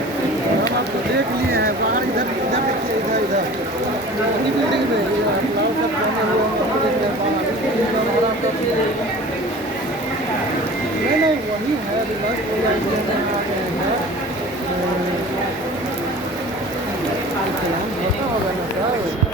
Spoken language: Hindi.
देख लिए हैं बाहर, इधर इधर देखिए, इधर इधर अपनी बिल्डिंग में ये लाल सब पहने हुए हैं, हम देख रहे हैं बाहर। नहीं नहीं वही है, रिवर्स कोई आइडिया नहीं आ गए हैं। चलान होता होगा ना सर।